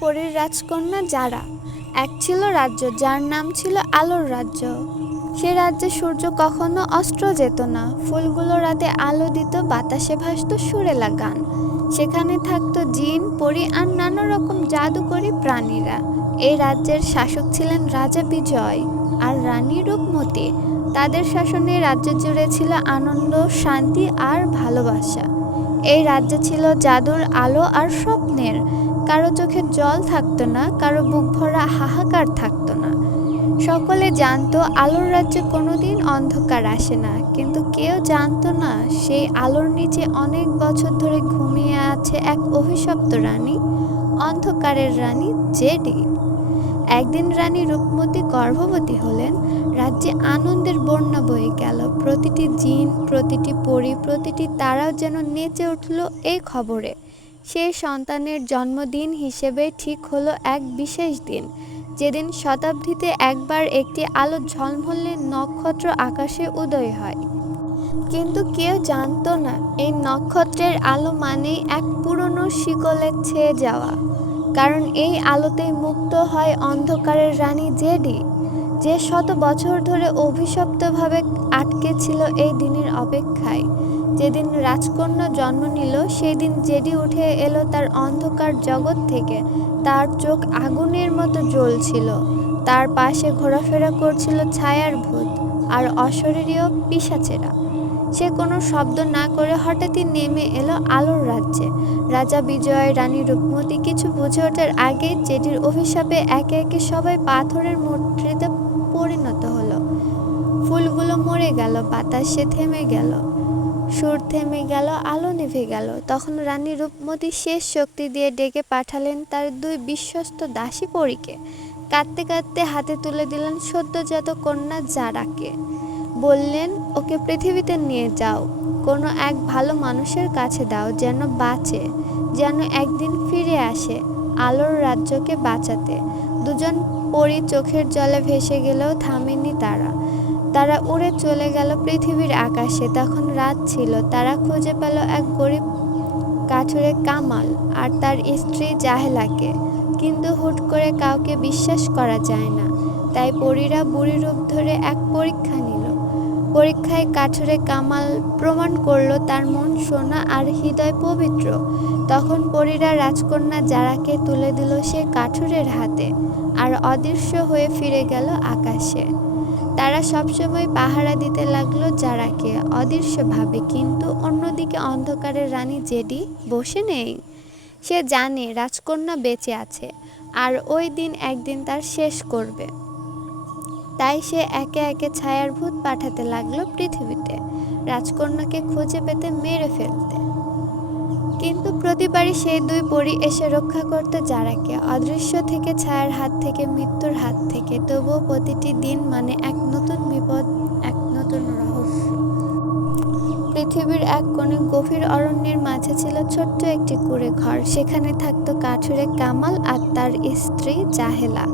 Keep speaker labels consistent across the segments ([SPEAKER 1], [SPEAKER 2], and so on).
[SPEAKER 1] পরীর রাজকন্যা যারা? এক ছিল রাজ্য, যার নাম ছিল আলোর রাজ্য। সে রাজ্যে সূর্য কখনো অস্ত্র যেত না। ফুলগুলো রাতে আলো দিত, বাতাসে ভাসত সুরেলা গান। সেখানে থাকতো জিন, পরি আর নানা রকম জাদুকরী প্রাণীরা। এই রাজ্যের শাসক ছিলেন রাজা বিজয় আর রানী রূপমতি। তাদের শাসনে রাজ্য জুড়ে ছিল আনন্দ, শান্তি আর ভালোবাসা। এই রাজ্য ছিল জাদুর আলো আর স্বপ্নের। কারও চোখে জল থাকতো না, কারও বুক ভরা হাহাকার থাকতো না। সকলে জানতো আলোর রাজ্যে কোনোদিন অন্ধকার আসে না, কিন্তু কেউ জানতো না সেই আলোর নিচে অনেক বছর ধরে ঘুমিয়ে আছে এক অভিশপ্ত রানী, অন্ধকারের রানী জেডি। একদিন রানী রূপমতী গর্ভবতী হলেন, রাজ্যে আনন্দের বন্যা বয়ে গেল। প্রতিটি জিন, প্রতিটি পরী, প্রতিটি তারাও যেন নেচে উঠল এই খবরে। সেই সন্তানের জন্মদিন হিসেবে ঠিক হলো এক বিশেষ দিন। যেদিন শতাব্দীতে একবার একটি আলো ঝলমলে নক্ষত্র আকাশে উদয় হয়। কিন্তু কেউ জানতো না, এই নক্ষত্রের আলো মানেই এক পুরনো শিকলে ছেয়ে যাওয়া। কারণ এই আলোতেই মুক্ত হয় অন্ধকারের রানী জেডি, যে শত বছর ধরে অভিশপ্তভাবে আটকে ছিল এই দিনের অপেক্ষায়। যেদিন রাজকন্যা জন্ম নিল সেই দিন জেডি উঠে এলো তার অন্ধকার জগৎ থেকে। তার চোখ আগুনের মতো জ্বলছিল। তার পাশে ঘোরাফেরা করছিল ছায়ার ভূত আর অশরীরীয় পিসাচেরা। সে কোনো শব্দ না করে হঠাৎই নেমে এলো আলোর রাজ্যে। রাজা বিজয়, রানী রূপমতী কিছু বুঝে ওঠার আগে জেডির অভিশাপে একে একে সবাই পাথরের মূর্তিতে পরিণত হলো। ফুলগুলো মরে গেল, বাতাসে থেমে গেল। সুর থেমে গেল, আলো নিভে গেল। তখন রানী রূপমতী শেষ শক্তি দিয়ে ডেকে পাঠালেন তার দুই বিশ্বস্ত দাসী পরীকে। কাঁদতে কাঁদতে হাতে তুলে দিলেন সদ্যজাত কন্যা জারাকে। বললেন, ওকে পৃথিবীতে নিয়ে যাও। কোনো এক ভালো মানুষের কাছে দাও যেন বাঁচে, যেন একদিন ফিরে আসে আলোর রাজ্যকে বাঁচাতে। দুজন পরি চোখের জলে ভেসে গেলেও থামেনি তারা। তারা উড়ে চলে গেল পৃথিবীর আকাশে। তখন রাত ছিল, তারা খুঁজে পেল এক গরিব কাঠুরে কামাল আর তার স্ত্রী জাহেলাকে। কিন্তু হুট করে কাউকে বিশ্বাস করা যায় না, তাই পরীরা বুড়ি রূপ ধরে এক পরীক্ষা নিল। পরীক্ষায় কাঠুরে কামাল প্রমাণ করল তার মন সোনা আর হৃদয় পবিত্র। তখন পরীরা রাজকন্যা যারাকে তুলে দিল সে কাঠুরের হাতে, আর অদৃশ্য হয়ে ফিরে গেল আকাশে। তারা সবসময় পাহারা দিতে লাগল যারাকে অদৃশ্যভাবে কিন্তু অন্যদিকে অন্ধকারের রানী জেডি বসে নেই। সে জানে রাজকন্যা বেঁচে আছে, আর ওই দিন একদিন তার শেষ করবে। তাই সে একে একে ছায়ার ভূত পাঠাতে লাগল পৃথিবীতে, রাজকন্যাকে খুঁজে পেতে মেরে ফেলতে। কিন্তু প্রতিবারই সেই দুই পরী এসে রক্ষা করতে যারাকে অদৃশ্য থেকে ছায়ার হাত থেকে, মৃত্যুর হাত থেকে। তবুও প্রতিটি দিন মানে এক নতুন বিপদ, এক নতুন রহস্য। পৃথিবীর এক কোণে গভীর অরণ্যের মাঝে ছিল ছোট্ট একটি কুড়ে ঘর সেখানে থাকতো কাঠুরে কামাল আর তার স্ত্রী জাহেলা।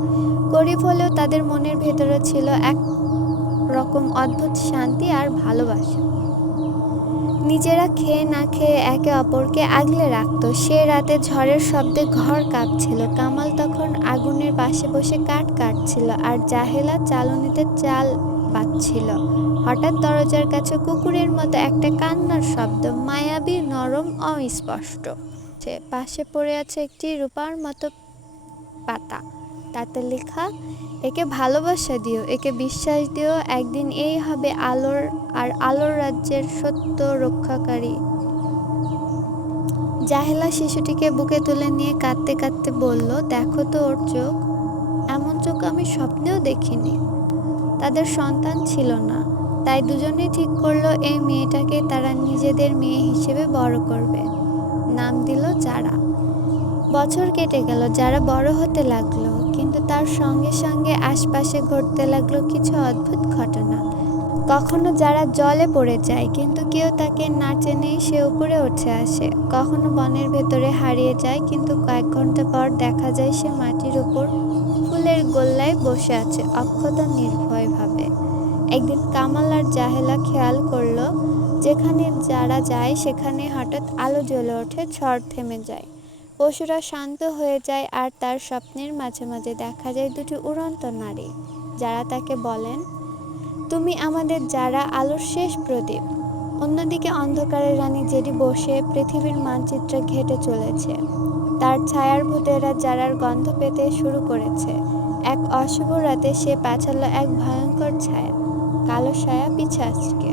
[SPEAKER 1] গরিব হলেও তাদের মনের ভেতরে ছিল এক রকম অদ্ভুত শান্তি আর ভালোবাসা। নিজেরা খেয়ে না খেয়ে একে অপরকে আগলে রাখত। সে রাতে ঝড়ের শব্দে ঘর কাঁপছিল। কামাল তখন আগুনের পাশে বসে কাঠ কাটছিল আর জাহেলা চালনিতে চাল পাচ্ছিল হঠাৎ দরজার কাছে কুকুরের মতো একটা কান্নার শব্দ, মায়াবী, নরম, অস্পষ্ট। পাশে পড়ে আছে একটি রূপার মতো পাতা। তাতে লেখা, একে ভালোবাসা দিও, একে বিশ্বাস দিও, একদিন এই হবে আলোর আর আলোর রাজ্যের সত্য রক্ষাকারী জাহেলা শিশুটিকে বুকে তুলে নিয়ে কাঁদতে কাঁদতে বলল, দেখো তো ওর চোখ, এমন চোখ আমি স্বপ্নেও দেখিনি। তাদের সন্তান ছিল না, তাই দুজনেই ঠিক করল এই মেয়েটাকে তারা নিজেদের মেয়ে হিসেবে বড় করবে। নাম দিল যারা। বছর কেটে গেল, যারা বড় হতে লাগল। কিন্তু তার সঙ্গে সঙ্গে আশপাশে ঘটতে লাগল কিছু অদ্ভুত ঘটনা। কখনো যারা জলে পড়ে যায়, কিন্তু কেউ তাকে না চেনেই সে উপরে উঠে আসে। কখনো বনের ভেতরে হারিয়ে যায়, কিন্তু কয়েক ঘণ্টা পর দেখা যায় সে মাটির উপর ফুলের গোল্লায় বসে আছে, অক্ষত নির্ভয়ভাবে। একদিন কামাল আর জাহেলা খেয়াল করল, যেখানে যারা যায়, সেখানে হঠাৎ আলো জ্বলে ওঠে, ঝড় থেমে যায়। পশুরা শান্ত হয়ে যায় আর তার স্বপ্নের মাঝে মাঝে দেখা যায় দুটি উড়ন্ত নারী। যারা তাকে বলেন, তুমি আমাদের যারা আলোর শেষ প্রদীপ, অন্যদিকে অন্ধকারের রানী জেডি বসে পৃথিবীর মানচিত্র ঘেটে চলেছে। তার ছায়ার ভূতেরা যারার গন্ধ পেতে শুরু করেছে। এক অশুভ রাতে সে পাঠালো এক ভয়ঙ্কর ছায়া, কালো ছায়া পিছাচকে,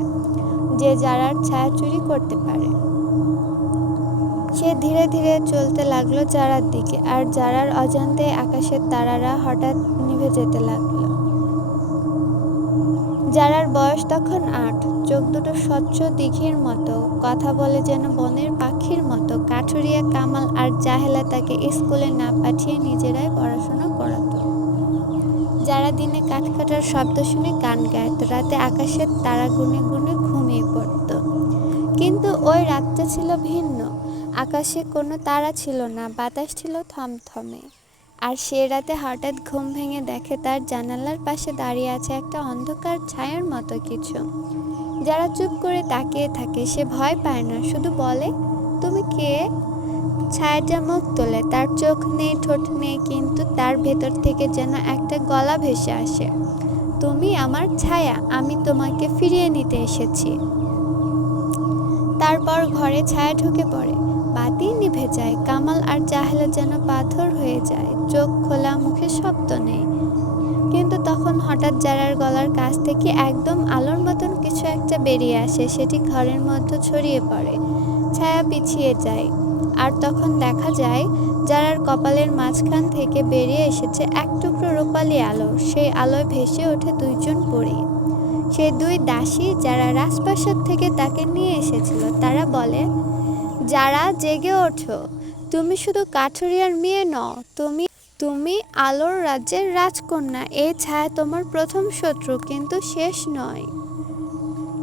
[SPEAKER 1] যে যারার ছায়া চুরি করতে পারে। সে ধীরে ধীরে চলতে লাগল যারার দিকে, আর যারার অজান্তে আকাশের তারারা হঠাৎ নিভে যেতে লাগল। যারার বয়স তখন আট, চোখ দুটো স্বচ্ছ দিঘির মতো, কথা বলে যেন বনের পাখির মতো, কাঠুরিয়া কামাল আর জাহেলা তাকে স্কুলে না পাঠিয়ে নিজেরাই পড়াশোনা করাতো। যারা দিনে কাঠ কাটার শব্দ শুনে গান গাইত, রাতে আকাশের তারা গুনে গুনে ঘুমিয়ে পড়ত। কিন্তু ওই রাতটা ছিল ভিন্ন। আকাশে কোনো তারা ছিল না, বাতাস ছিল থমথমে। আর সে রাতে হঠাৎ ঘুম ভেঙে দেখে তার জানালার পাশে দাঁড়িয়ে আছে একটা অন্ধকার ছায়ার মতো কিছু। যারা চুপ করে তাকিয়ে থাকে, সে ভয় পায় না, শুধু বলে, তুমি কে? ছায়াটা মুখ তোলে, তার চোখ নেই ঠোঁট নেই, কিন্তু তার ভেতর থেকে যেন একটা গলা ভেসে আসে। তুমি আমার ছায়া, আমি তোমাকে ফিরিয়ে নিতে এসেছি। তারপর ঘরে ছায়া ঢুকে পড়ে। বাতি নিভে যায়, কামাল আর জাহেলা যেন পাথর হয়ে যায়, চোখ খোলা, মুখে শব্দ নেই। কিন্তু তখন হঠাৎ জারার গলার কাছ থেকে একদম আলোর মতন কিছু একটা বেরিয়ে আসে, সেটি ঘরের মধ্যে ছড়িয়ে পড়ে, ছায়া পিছিয়ে যায়। আর তখন দেখা যায় যারার কপালের মাঝখান থেকে বেরিয়ে এসেছে এক টুকরো রূপালি আলো, সেই আলোয় ভেসে ওঠে দুইজন পরী। সেই দুই দাসী যারা রাজপ্রাসাদ থেকে তাকে নিয়ে এসেছিল, তারা বলে যারা জেগে ওঠো, তুমি শুধু কাঠুরিয়ার মেয়ে নও, তুমি তুমি আলোর রাজ্যের রাজকন্যা। এই ছায়া তোমার প্রথম শত্রু, কিন্তু শেষ নয়।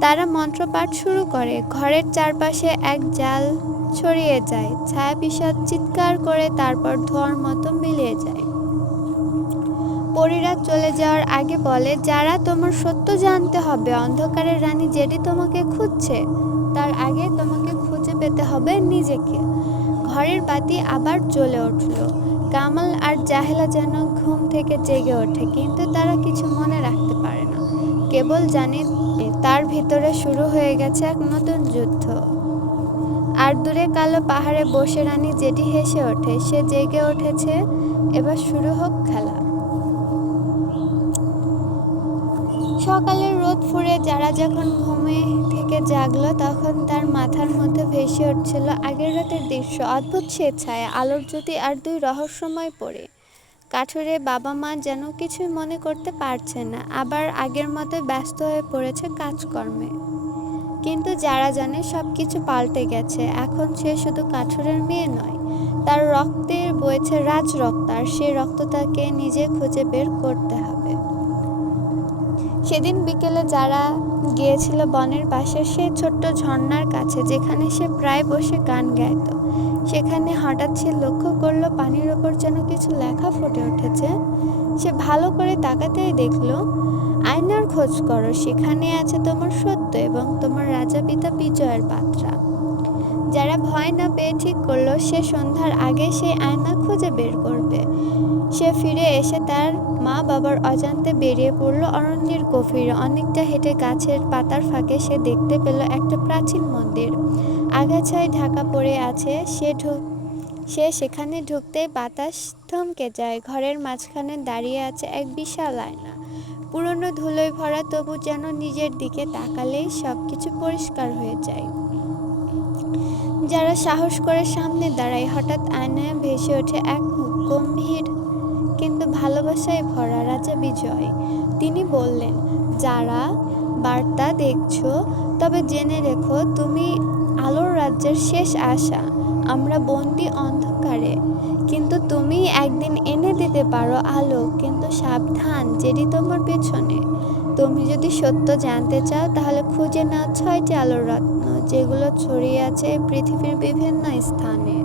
[SPEAKER 1] তারা মন্ত্রপাঠ শুরু করে, ঘরের চারপাশে এক জাল ছড়িয়ে যায় ছায়া বিষাদ চিৎকার করে তারপর ধোয়ার মতো মিলিয়ে যায়। পরীরা চলে যাওয়ার আগে বলে, যারা তোমার সত্য জানতে হবে, অন্ধকারের রানী জেডি তোমাকে খুঁজছে, তার আগে তোমাকে পেতে হবে নিজেকে। ঘরের বাতি আবার জ্বলে উঠল। কামাল আর জাহেলা যেন ঘুম থেকে জেগে ওঠে, কিন্তু তারা কিছু মনে রাখতে পারে না। কেবল জানে তার ভিতরে শুরু হয়ে গেছে এক নতুন যুদ্ধ। আর দূরে কালো পাহাড়ে বসে রানী যেটি হেসে ওঠে, সে জেগে উঠেছে। এবার শুরু হোক খেলা। সকালের রোদ ফুরে যারা যখন ঘুমে থেকে জাগলো, তখন তার মাথার মধ্যে ভেসে উঠছিল আগের রাতের দৃশ্য। অদ্ভুত সে আলোর জ্যোতি আর দুই রহস্যময় পড়ে। কাঠুরে বাবা মা যেন কিছুই মনে করতে পারছে না, আবার আগের মতো ব্যস্ত হয়ে পড়েছে কাজকর্মে। কিন্তু যারা জানে সব কিছু পাল্টে গেছে, এখন সে শুধু কাঠুরের মেয়ে নয়, তার রক্তে বইছে রাজ রক্ত আর সেই রক্ত তাকে নিজে খুঁজে বের করতে হবে। সেদিন বিকেলে যারা গিয়েছিল বনের পাশে, সেই ছোট্ট ঝর্ণার কাছে, যেখানে সে প্রায় বসে গান গাইত। সেখানে হঠাৎ সে লক্ষ্য করল, পানির ওপর যেন কিছু লেখা ফুটে উঠেছে। সে ভালো করে তাকাতেই দেখল, আয়নার খোঁজ করো, সেখানে আছে তোমার সত্য এবং তোমার রাজা পিতা বিজয়ের পাত্রা যারা ভয় না পেয়ে ঠিক করল, সে সন্ধ্যার আগে সেই আয়না খুঁজে বের করবে। সে ফিরে এসে তার মা বাবার অজান্তে বেরিয়ে পড়ল অরণ্যের গভীরে। অনেকটা হেঁটে গাছের পাতার ফাঁকে সে দেখতে পেল একটা প্রাচীন মন্দির। আগাছায় ঢাকা পড়ে আছে। সে ঢুক সে সেখানে ঢুকতেই বাতাস থমকে যায়। ঘরের মাঝখানে দাঁড়িয়ে আছে এক বিশাল আয়না। পুরনো ধুলোয় ভরা তবু যেন নিজের দিকে তাকালেই সব কিছু পরিষ্কার হয়ে যায়। যারা সাহস করে সামনে দাঁড়ায়, হঠাৎ আয়নায় ভেসে ওঠে এক গম্ভীর কিন্তু ভালোবাসায় ভরা রাজা বিজয়। তিনি বললেন, যারা বার্তা দেখছ, তবে জেনে রেখো, তুমি আলোর রাজ্যের শেষ আশা। আমরা বন্দি অন্ধকারে। কিন্তু তুমি একদিন এনে দিতে পারো আলো, কিন্তু সাবধান যেটি তোমার পেছনে। তুমি যদি সত্য জানতে চাও, তাহলে খুঁজে নাও ছয়টি আলোর রত্ন, যেগুলো ছড়িয়ে আছে পৃথিবীর বিভিন্ন স্থানে।